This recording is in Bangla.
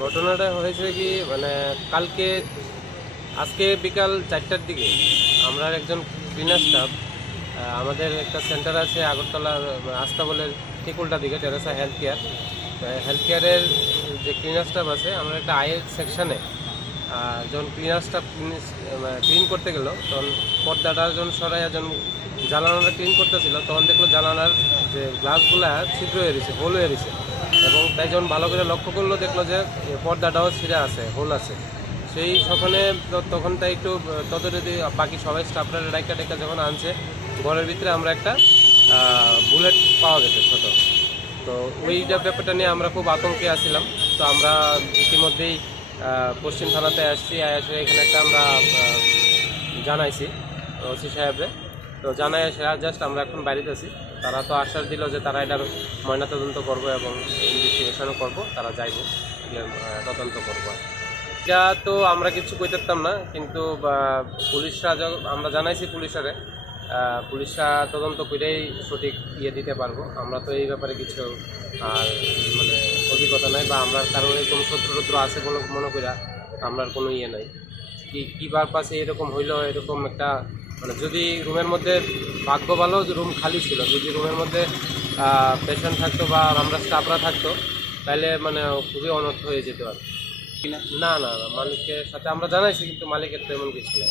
ঘটনাটা হয়েছে কি মানে কালকে, আজকে বিকাল চারটার দিকে আমরা একজন ক্লিনার স্টাফ আমাদের একটা সেন্টার আছে আগরতলা আস্তাবলের ঠিক উল্টা দিকে টেরেসা হেলথ কেয়ার হেলথ কেয়ারের যে ক্লিনার স্টাফ আছে, আমরা একটা আয়ের সেকশানে যখন ক্লিনার স্টাফ ক্লিন করতে গেল। তখন পর্দাটা যখন সরাই যখন জ্বালানোটা ক্লিন করতেছিল, তখন দেখল জ্বালানার গ্লাসগুলা ছিদ্র হয়ে গেছে হোল হয়ে গেছে এবং তাই যখন ভালো করে লক্ষ্য করল, দেখল যে পর্দাটাও ছিঁড়ে আছে হোল আছে। সেই তো- তখন তাই একটু তত যদি বাকি সবাই স্টাফরা ডাইকা ডাইকা যখন আনছে, ঘরের ভিতরে আমরা একটা বুলেট পাওয়া গেছে ছোট। তো ওইটা ব্যাপারটা নিয়ে আমরা খুব আতঙ্কে আছিলাম। তো আমরা ইতিমধ্যেই পশ্চিম থানাতে আসছি এসে এখানে একটা আমরা জানাইছি, ওসি সাহেবরে। তো জানাই এসে জাস্ট আমরা এখন বাড়িতে আছি। তারা তো আশ্বাস দিল যে তারা এটার ময়নাতদন্ত করব এবং ইনভেস্টিগেশনও করব, তারা যাইব তদন্ত করব। এটা তো আমরা কিছু কইতাম না, কিন্তু পুলিশরা আমরা জানাইছি পুলিশারে পুলিশরা তদন্ত করেই সঠিক ইয়ে দিতে পারব। আমরা তো এই ব্যাপারে কিছু আর মানে অভিজ্ঞতা নাই, বা আমরা কারণ এরকম শত্রুদ্র আছে বলে মনে করি আমরা কোনো ইয়ে নাই। কি, কী পারপাসে এরকম হইল, এরকম একটা মানে যদি রুমের মধ্যে ভাগ্য ভালো রুম খালি ছিল যদি রুমের মধ্যে পেশেন্ট থাকতো বা আমরা স্টাফরা থাকতো তাহলে মানে খুবই অনর্থ হয়ে যেতে পারে না না না মালিকের সাথে আমরা জানাইছি কিন্তু মালিকের তেমন কিছু নেই।